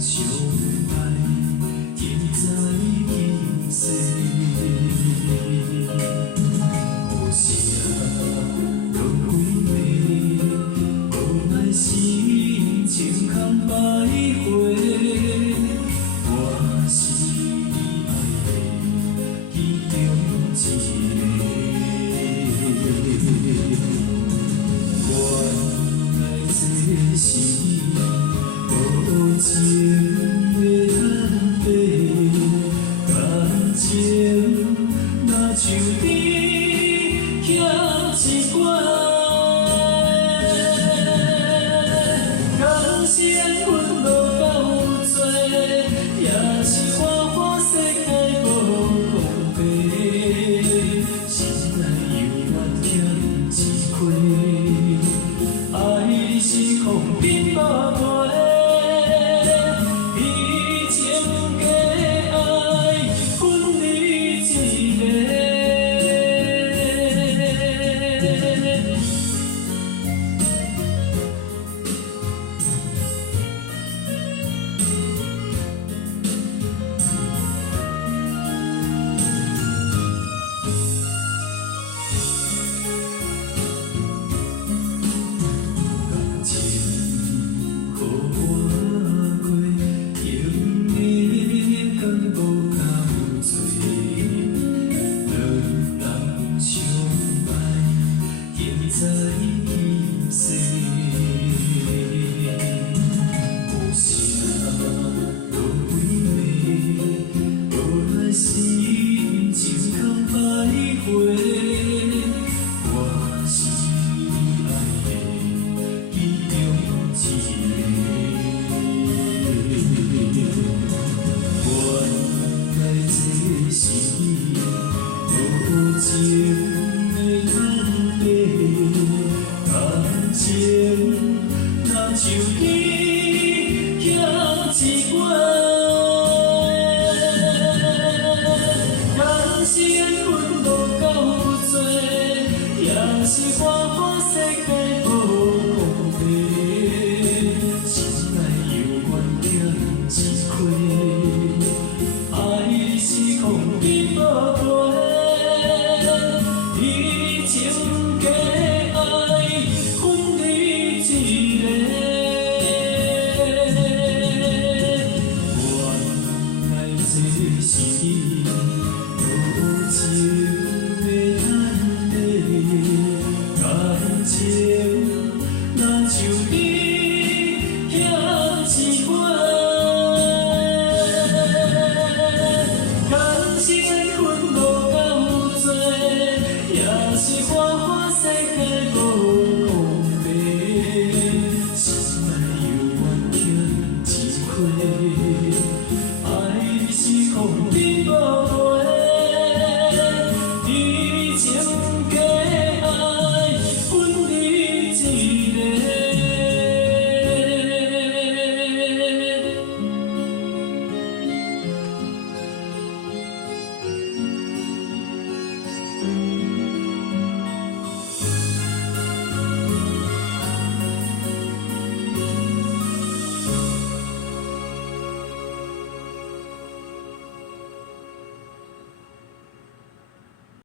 相爱，天在今世。有啥落几暝，无奈心情空徘徊。我是你爱的其中一个。原来这是无情的坦白，感情若像你欠一关，人生份无够多，也是花花世界无公平，心内犹原欠一块，爱你是空冰无陪。在今世，有啥落几暝，无奈心情空徘徊。我是你爱的其中一个。原来这是无情的坦白。感情若像你欠一关，人生份无够多，也是花花世界无公平，心内犹原欠一块，爱你是空冰无陪，以情假。这是无情的坦白，感情若像你欠一关，人生份无够多，也是花花世界无公平，心内犹原欠一块。